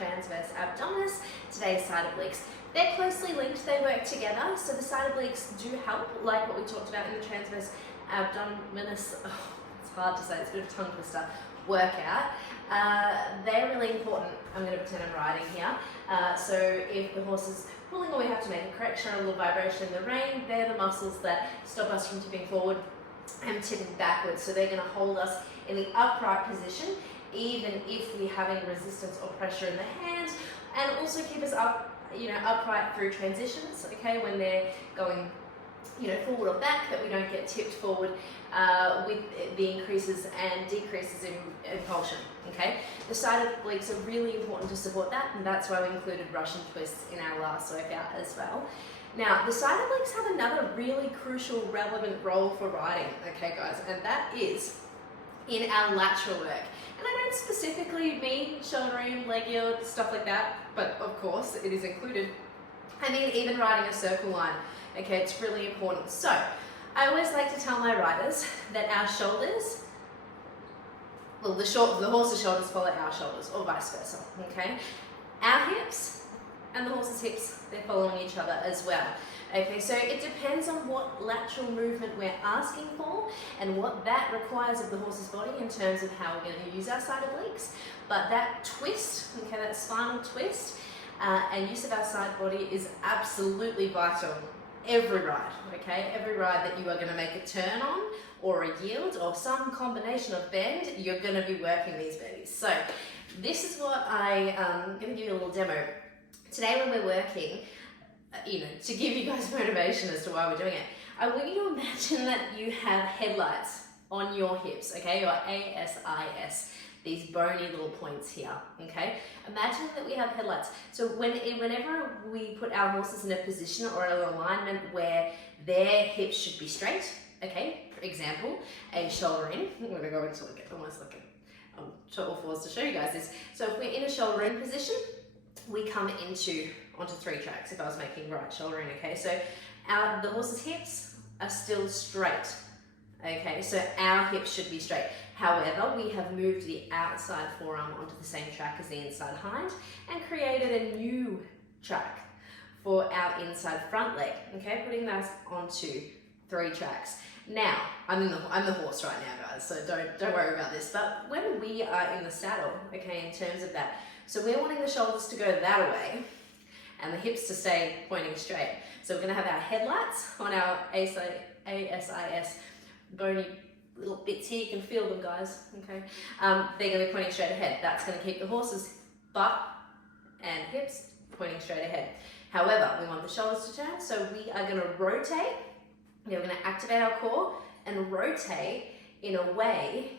transverse abdominis, today's side obliques. They're closely linked, they work together, so the side obliques do help, like what we talked about in the transverse abdominis, it's hard to say, it's a bit of a tongue twister, workout. They're really important. I'm going to pretend I'm riding here. So if the horse is pulling or we have to make a correction or a little vibration in the rein, they're the muscles that stop us from tipping forward and tipping backwards. So they're going to hold us in the upright position, even if we're having resistance or pressure in the hands, and also keep us up, upright through transitions, okay, when they're going, forward or back, that we don't get tipped forward with the increases and decreases in impulsion, okay? The side obliques are really important to support that, and that's why we included Russian twists in our last workout as well. Now, the side obliques have another really crucial, relevant role for riding, okay guys, and that is in our lateral work. And I don't specifically mean shoulder in, leg yield, stuff like that, but of course it is included. I mean even riding a circle line, okay, it's really important. So, I always like to tell my riders that our shoulders, well the horse's shoulders follow our shoulders, or vice versa, okay? Our hips and the horse's hips, they're following each other as well. Okay, so it depends on what lateral movement we're asking for and what that requires of the horse's body in terms of how we're going to use our side obliques. But that twist, okay, that spinal twist and use of our side body is absolutely vital. Every ride, okay? Every ride that you are going to make a turn on or a yield or some combination of bend, you're going to be working these babies. So this is what I'm going to give you a little demo. Today when we're working, to give you guys motivation as to why we're doing it, I want you to imagine that you have headlights on your hips, okay, your ASIS, these bony little points here, okay? Imagine that we have headlights. So whenever we put our horses in a position or an alignment where their hips should be straight, okay, for example, a shoulder in, I'm going to go into almost like a all fours to show you guys this. So if we're in a shoulder in position, we come onto 3 tracks if I was making right shoulder in, okay? So the horse's hips are still straight, okay? So our hips should be straight. However, we have moved the outside forearm onto the same track as the inside hind and created a new track for our inside front leg, okay? Putting that onto 3 tracks. Now, I'm the horse right now, guys, so don't worry about this. But when we are in the saddle, okay, in terms of that, so we're wanting the shoulders to go that way and the hips to stay pointing straight. So we're going to have our headlights on our ASIS bony little bits here. You can feel them, guys, okay? They're going to be pointing straight ahead. That's going to keep the horse's butt and hips pointing straight ahead. However, we want the shoulders to turn, so we are going to rotate. We're going to activate our core and rotate in a way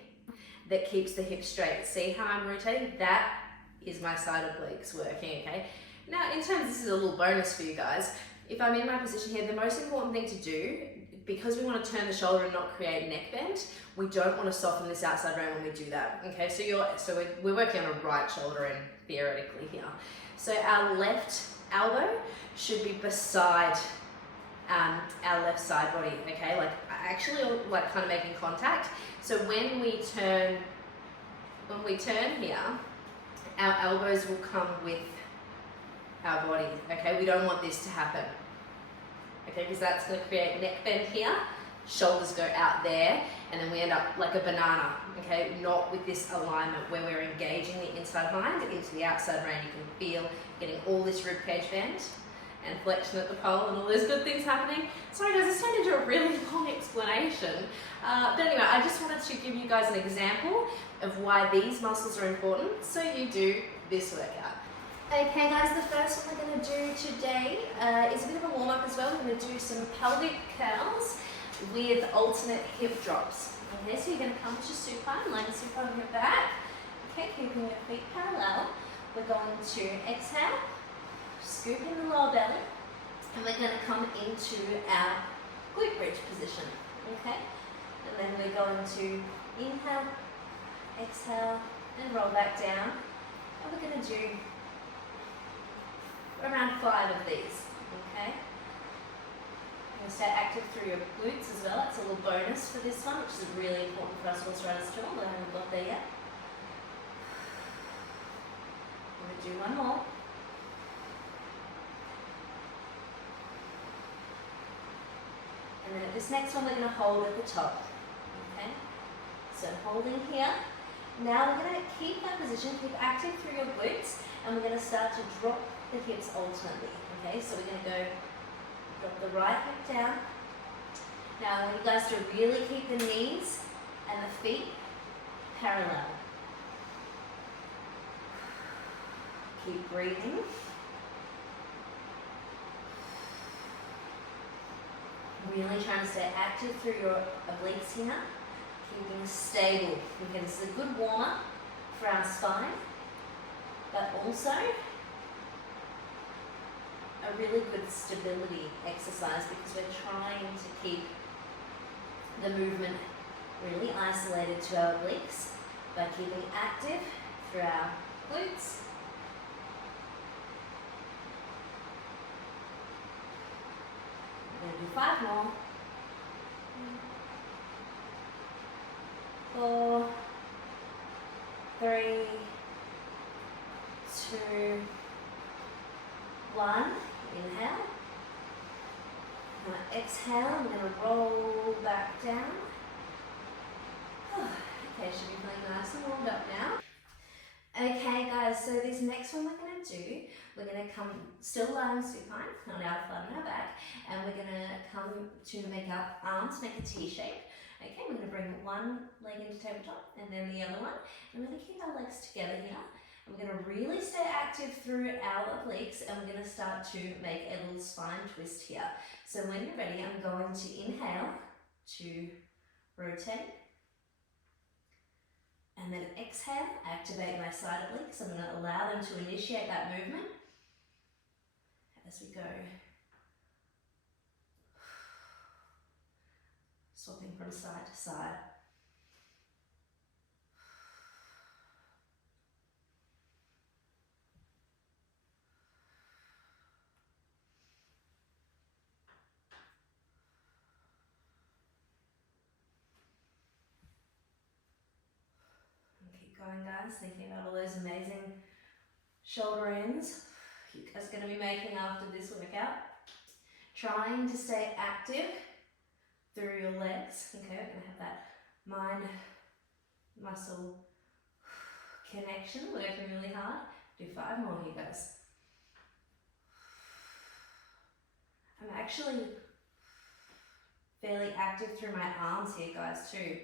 that keeps the hips straight. See how I'm rotating? That is my side obliques working, okay? Now, in terms, this is a little bonus for you guys. If I'm in my position here, the most important thing to do, because we want to turn the shoulder and not create neck bend, we don't want to soften this outside rein when we do that, okay? So we're working on a right shoulder in, theoretically here. So our left elbow should be beside our left side body, okay? Like actually like kind of making contact. So when we turn here, our elbows will come with our body, okay? We don't want this to happen, okay? Because that's going to create neck bend here, shoulders go out there, and then we end up like a banana, okay? Not with this alignment where we're engaging the inside hind into the outside rein. You can feel getting all this rib cage bend and flexion at the pole and all those good things happening. Sorry guys, this turned into a really long explanation. But anyway, I just wanted to give you guys an example of why these muscles are important so you do this workout. Okay guys, the first one we're going to do today is a bit of a warm-up as well. We're going to do some pelvic curls with alternate hip drops. Okay, so you're going to come to supine, laying supine on your back. Okay, keeping your feet parallel. We're going to exhale, scoop in the lower belly, and we're going to come into our glute bridge position. Okay, and then we're going to inhale, exhale, and roll back down. And we're going to do around 5 of these. Okay. You're going to stay active through your glutes as well. That's a little bonus for this one, which is really important for us horse riders too, although I haven't got there yet. And we're do one more. And then this next one we're going to hold at the top. Okay? So holding here. Now we're going to keep that position, keep active through your glutes, and we're going to start to drop the hips alternately. Okay, so we're going to go drop the right hip down. Now I want you guys to really keep the knees and the feet parallel. Keep breathing. Really trying to stay active through your obliques here. Keeping stable. Okay, this is a good warm-up for our spine, but also a really good stability exercise because we're trying to keep the movement really isolated to our obliques by keeping active through our glutes. We're going to do 5 more. 4, 3, 2, 1. Inhale. Now exhale. I'm going to roll back down. Okay, should be feeling nice and warmed up now. Okay guys, so this next one we're going to do, we're going to come still lying supine on our flat on our back, and we're going to come to make our arms make a T shape. Okay, we're going to bring one leg into tabletop and then the other one, and we're going to keep our legs together here. And we're going to really stay active through our obliques, and we're going to start to make a little spine twist here. So when you're ready, I'm going to inhale to rotate. And then exhale, activate my side obliques. I'm going to allow them to initiate that movement as we go. Swapping from side to side. Going guys, thinking about all those amazing shoulder ends you guys are going to be making after this workout. Trying to stay active through your legs. Okay, we're going to have that mind muscle connection, working really hard. Do 5 more here guys. I'm actually fairly active through my arms here guys too.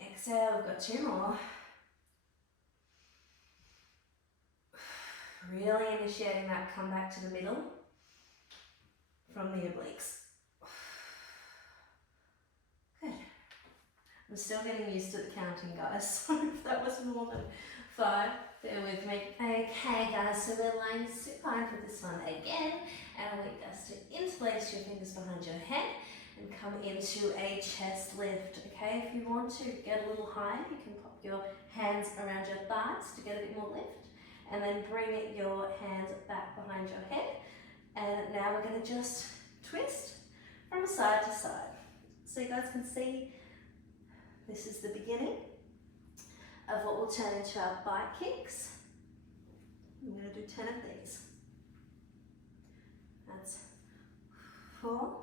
Exhale, we've got 2 more. Really initiating that come back to the middle from the obliques. Good. I'm still getting used to the counting guys, so if that was more than 5, bear with me. Okay guys, so we're lying supine for this one again, and I want you guys to interlace your fingers behind your head and come into a chest lift, okay? If you want to get a little higher, you can pop your hands around your thighs to get a bit more lift, and then bring your hands back behind your head. And now we're going to just twist from side to side. So you guys can see this is the beginning of what will turn into our bike kicks. I'm going to do 10 of these. That's 4,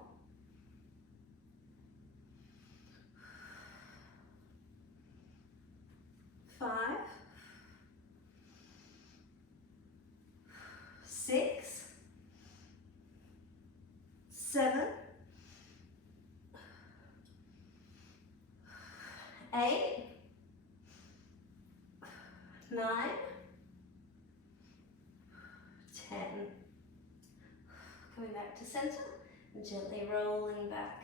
5, 6, 7, 8, 9, 10. Coming back to center and gently rolling back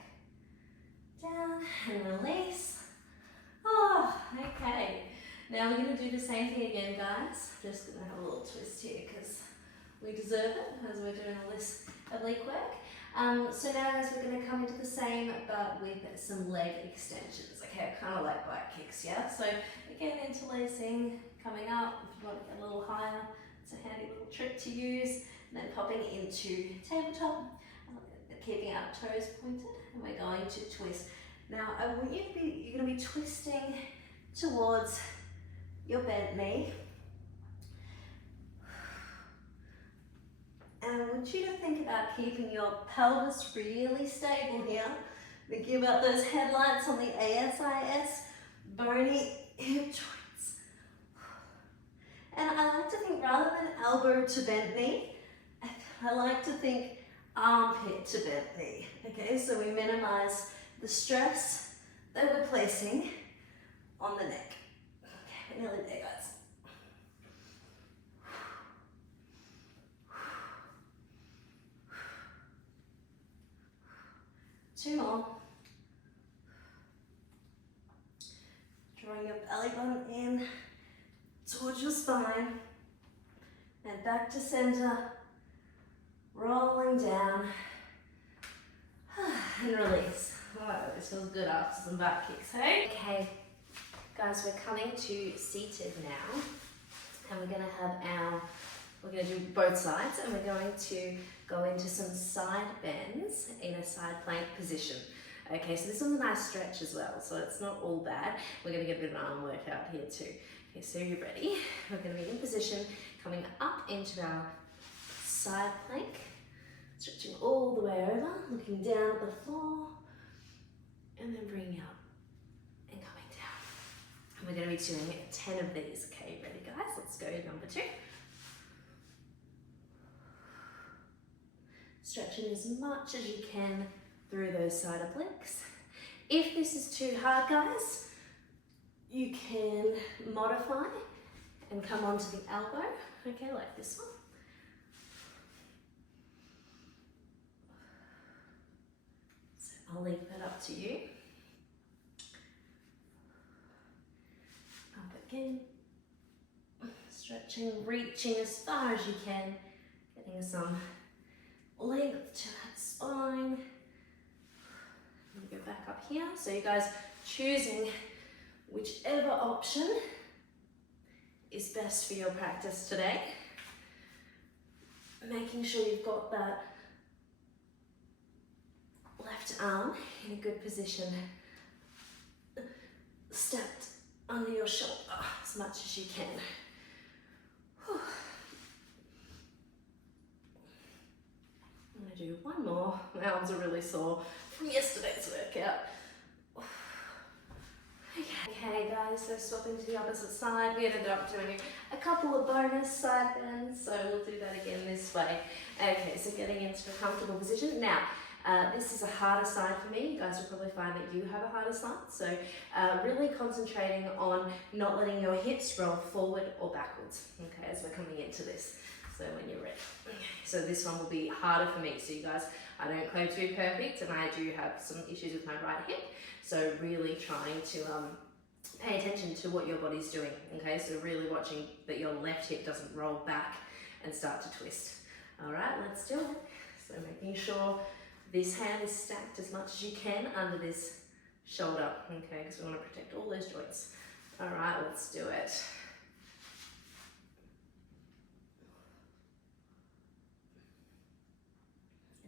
down and release. Oh, okay. Now we're going to do the same thing again, guys. Just going to have a little twist here because we deserve it as we're doing all this oblique work. So now guys, we're going to come into the same but with some leg extensions. Okay, kind of like bike kicks, yeah? So again, interlacing, coming up. If you want to get a little higher, it's a handy little trick to use. And then popping into tabletop, keeping our toes pointed, and we're going to twist Now I want you to be, you're going to be twisting towards your bent knee. And I want you to think about keeping your pelvis really stable here. Thinking about those headlights on the ASIS, bony hip joints. And I like to think rather than elbow to bent knee, I like to think armpit to bent knee. Okay, so we minimize the stress that we're placing on the neck. Okay, we're nearly there, guys. Two more. Drawing your belly button in towards your spine and back to center, rolling down and release. Oh, this feels good after some back kicks, hey? Okay, guys, we're coming to seated now, and we're going to do both sides, and we're going to go into some side bends in a side plank position. Okay, so this one's a nice stretch as well, so it's not all bad. We're going to get a bit of an arm workout here too. Okay, so you're ready. We're going to be in position, coming up into our side plank, stretching all the way over, looking down at the floor, and then bringing up and coming down. And we're going to be doing 10 of these. Okay, ready guys? Let's go number 2. Stretching as much as you can through those side obliques. If this is too hard, guys, you can modify and come onto the elbow, okay, like this one. So I'll leave that up to you. Up again, stretching, reaching as far as you can, getting some length to that spine. I'm going to go back up here. So you guys choosing whichever option is best for your practice today. Making sure you've got that left arm in a good position, stepped under your shoulder as much as you can. Whew. I'm going to do one more. My arms are really sore from yesterday's workout. Okay guys, so swapping to the opposite side, we ended up doing a couple of bonus side bends, so we'll do that again this way. Okay, so getting into a comfortable position. Now, this is a harder side for me. You guys will probably find that you have a harder side, so really concentrating on not letting your hips roll forward or backwards, okay, as we're coming into this. So when you're ready. Okay, so this one will be harder for me. So you guys, I don't claim to be perfect, and I do have some issues with my right hip. So really trying to pay attention to what your body's doing. Okay, so really watching that your left hip doesn't roll back and start to twist. All right, let's do it. So making sure this hand is stacked as much as you can under this shoulder. Okay, because we want to protect all those joints. All right, let's do it.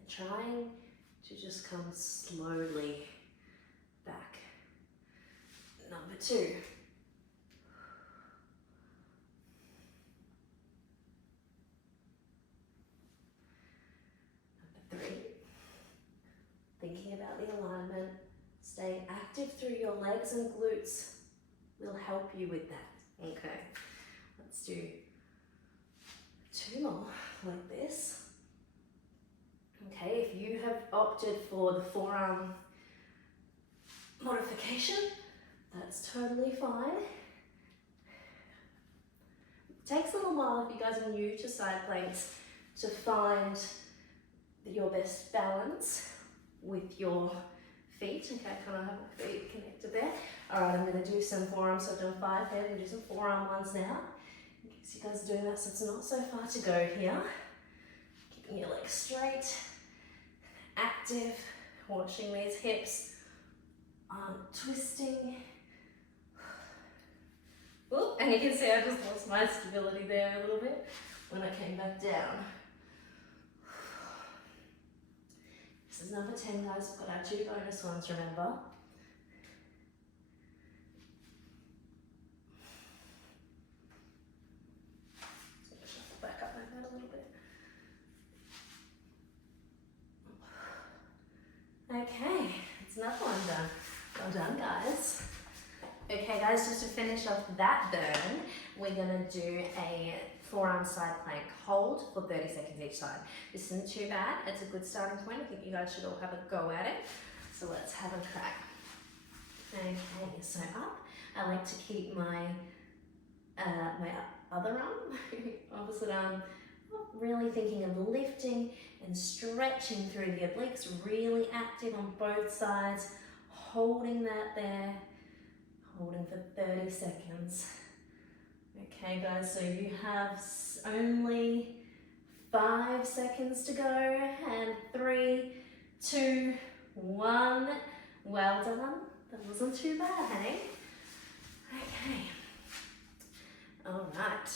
Trying to just come slowly back. Number 2. Number 3. Thinking about the alignment, staying active through your legs and glutes will help you with that. Okay, let's do 2 more like this. Okay, if you have opted for the forearm modification, that's totally fine. It takes a little while if you guys are new to side planks to find your best balance with your feet. Okay, I kind of have my feet connected there. All right, I'm going to do some forearms. So I've done 5 here. I'm going to do some forearm ones now. In case you guys are doing that, so it's not so far to go here. Keeping your legs straight. Active, watching these hips, twisting. Ooh, and you can see I just lost my stability there a little bit when I came back down. This is number 10, guys. We've got our 2 bonus ones, remember. Okay guys, just to finish off that burn, we're gonna do a forearm side plank hold for 30 seconds each side. This isn't too bad, it's a good starting point. I think you guys should all have a go at it. So let's have a crack. Okay, so up. I like to keep my my other arm, opposite arm, really thinking of lifting and stretching through the obliques, really active on both sides, holding that there, holding for 30 seconds. Okay guys, so you have only 5 seconds to go, and 3, 2, 1. Well done. That wasn't too bad, hey? Okay. All right.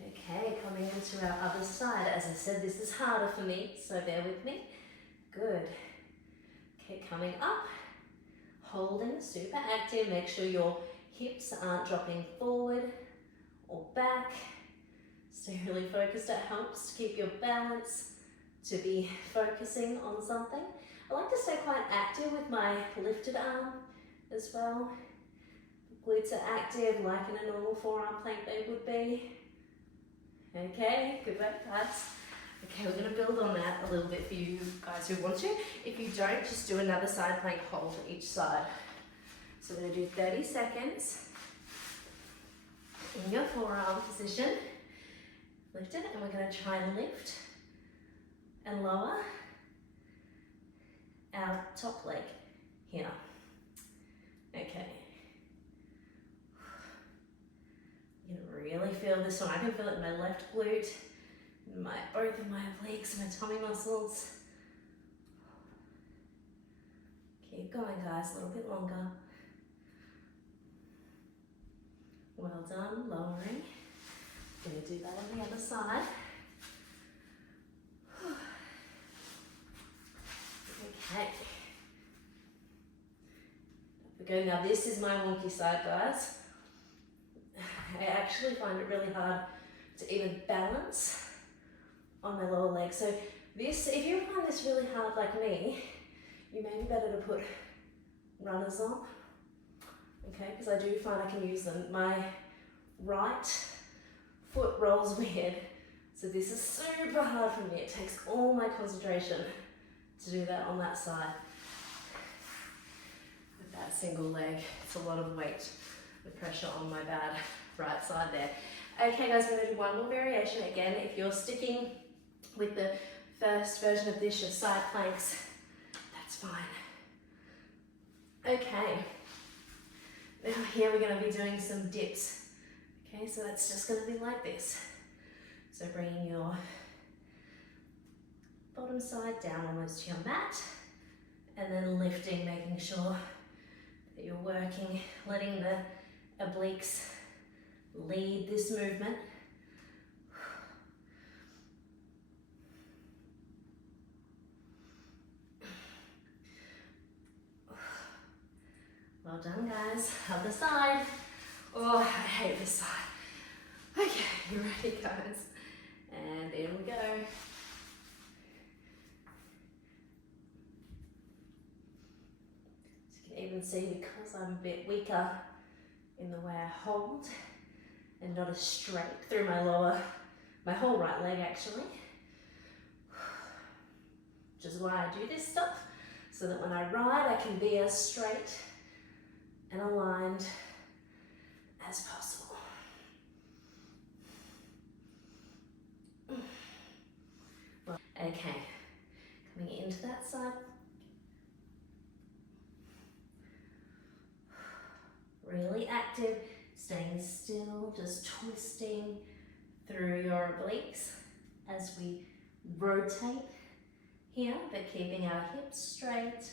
Okay, coming into our other side. As I said, this is harder for me, so bear with me. Good. Okay, coming up. Holding, super active. Make sure your hips aren't dropping forward or back. Stay really focused. It helps to keep your balance, to be focusing on something. I like to stay quite active with my lifted arm as well. The glutes are active like in a normal forearm plank they would be. Okay, good work guys. Okay, we're going to build on that a little bit for you guys who want to. If you don't, just do another side plank hold each side. So we're going to do 30 seconds in your forearm position. Lift it, and we're going to try and lift and lower our top leg here. Okay. You can really feel this one. I can feel it in my left glute, both of my obliques, my tummy muscles. Keep going guys, a little bit longer. Well done, lowering. Gonna do that on the other side. Okay. Up we go. Now this is my wonky side, guys. I actually find it really hard to even balance on my lower leg. So this, if you find this really hard like me, you may be better to put runners on. Okay, because I do find I can use them. My right foot rolls weird, so this is super hard for me. It takes all my concentration to do that on that side. With that single leg, it's a lot of weight, the pressure on my bad right side there. Okay guys, we're going to do one more variation. Again, if you're sticking with the first version of this, your side planks, that's fine. Okay, now here we're going to be doing some dips. Okay, so that's just going to be like this. So bringing your bottom side down almost to your mat, and then lifting, making sure that you're working, letting the obliques lead this movement. Well done guys, other side. Oh, I hate this side. Okay, you ready guys? And in we go. As you can even see, because I'm a bit weaker in the way I hold and not as straight through my whole right leg actually. Which is why I do this stuff, so that when I ride I can be as straight and aligned as possible. Okay, coming into that side. Really active, staying still, just twisting through your obliques as we rotate here, but keeping our hips straight.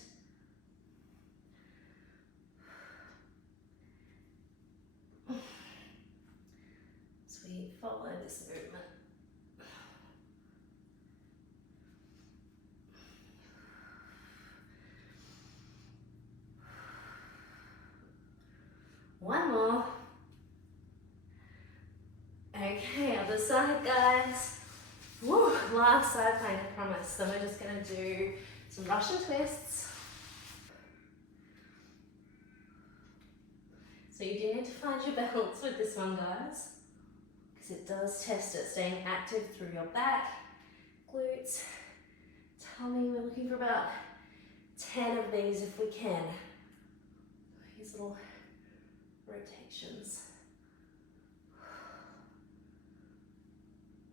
As we follow this movement. One more. Okay, other side guys. Woo, last side plank, I promise. So we're just gonna do some Russian twists. So you do need to find your balance with this one, guys, because it does test it, staying active through your back, glutes, tummy. We're looking for about 10 of these if we can. These little rotations.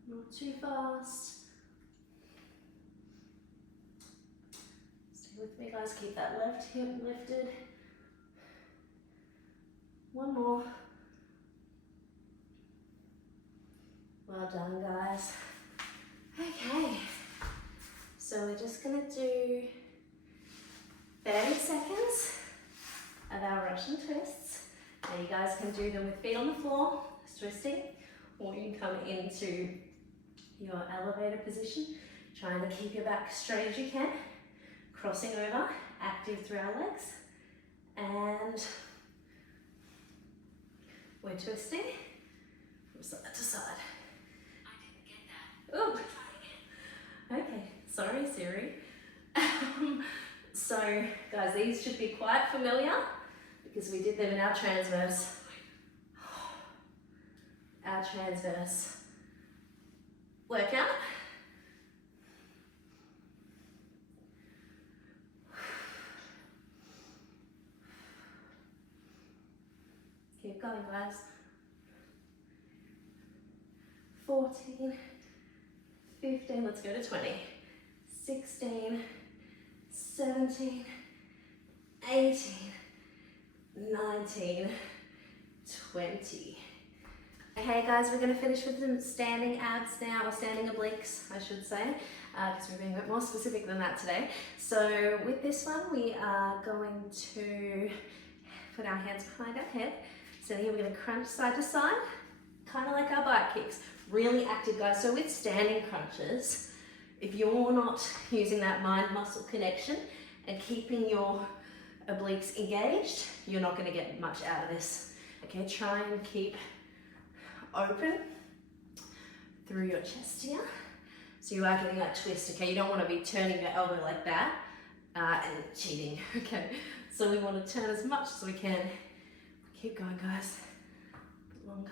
Not too fast. Stay with me, guys. Keep that left hip lifted. One more. Well done, guys. Okay, so we're just gonna do 30 seconds of our Russian twists. Now you guys can do them with feet on the floor, twisting, or you can come into your elevator position, trying to keep your back straight as you can, crossing over, active through our legs, and we're twisting from side to side. I didn't get that. Oh, okay, sorry Siri. So guys, these should be quite familiar because we did them in our transverse. Our transverse workout. Keep going, guys. 14, 15, let's go to 20, 16, 17, 18, 19, 20. Okay guys, we're going to finish with some standing abs now, or standing obliques I should say, because we're being a bit more specific than that today. So with this one we are going to put our hands behind our head. So here we're going to crunch side to side, kind of like our bike kicks. Really active, guys. So with standing crunches, if you're not using that mind-muscle connection and keeping your obliques engaged, you're not going to get much out of this. Okay, try and keep open through your chest here. So you are getting that twist, okay? You don't want to be turning your elbow like that and cheating, okay? So we want to turn as much as we can. Keep going, guys. A bit longer.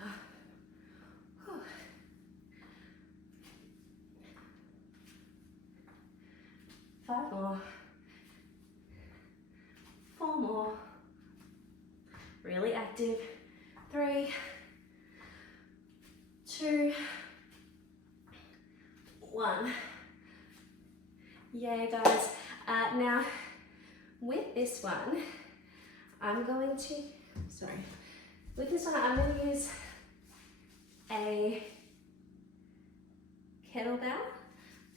Whew. 5 more. 4 more. Really active. 3, 2, 1. Yay, guys. Now, with this one, I'm going to use a kettlebell,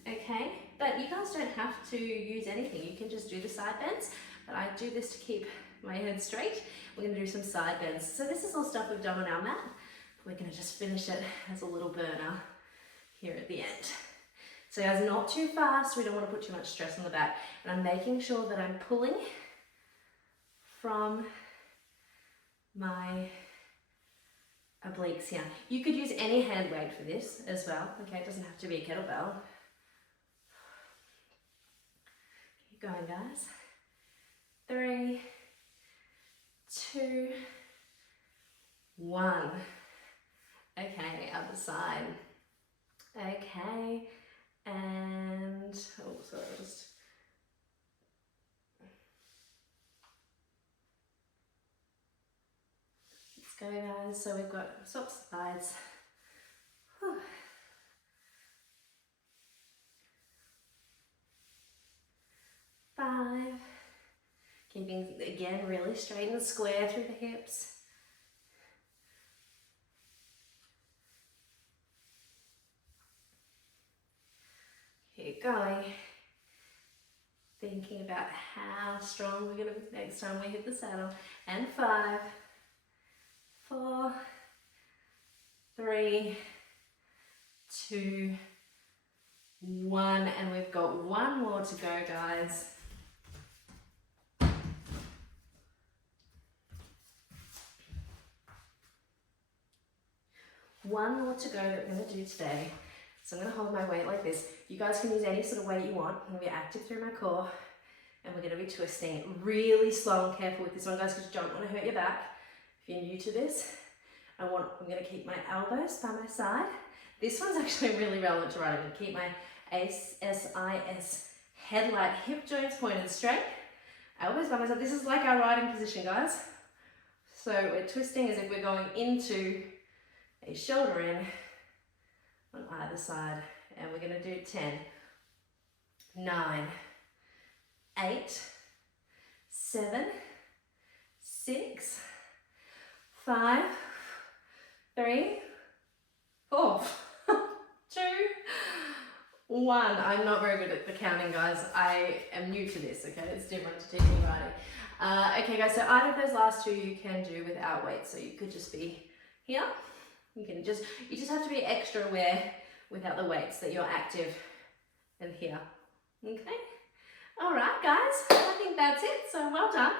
okay? But you guys don't have to use anything. You can just do the side bends, but I do this to keep my head straight. We're gonna do some side bends. So this is all stuff we've done on our mat. We're gonna just finish it as a little burner here at the end. So guys, not too fast. We don't want to put too much stress on the back. And I'm making sure that I'm pulling from my obliques here. You could use any hand weight for this as well. Okay, it doesn't have to be a kettlebell. Keep going, guys. 3, 2, 1. Okay, other side. Okay, and oh, sorry, let's go, guys. So we've got swap sides. Whew. 5. Keeping again really straight and square through the hips. 6. Keep going. Thinking about how strong we're going to be next time we hit the saddle. And 5, 4, 3, 2, 1. And we've got one more to go, guys. One more to go that we're going to do today. So I'm going to hold my weight like this. You guys can use any sort of weight you want. I'm going to be active through my core. And we're going to be twisting really slow and careful with this one, guys, because you don't want to hurt your back. If you're new to this, I'm going to keep my elbows by my side. This one's actually really relevant to riding. I'm going to keep my SIS headlight hip joints pointed straight, elbows by my side. This is like our riding position, guys. So we're twisting as if we're going into a shoulder in on either side. And we're going to do 10, 9, 8, 7, 6, 5, 3, 4, 2, 1. I'm not very good at the counting, guys. I am new to this, okay? It's different to teaching riding. Okay, guys, so either of those last two you can do without weight. So you could just be here. You just have to be extra aware without the weights that you're active and here. Okay? All right, guys. I think that's it. So well done.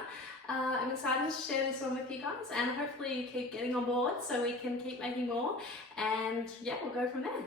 I'm excited to share this one with you guys, and hopefully you keep getting on board so we can keep making more, and yeah, we'll go from there.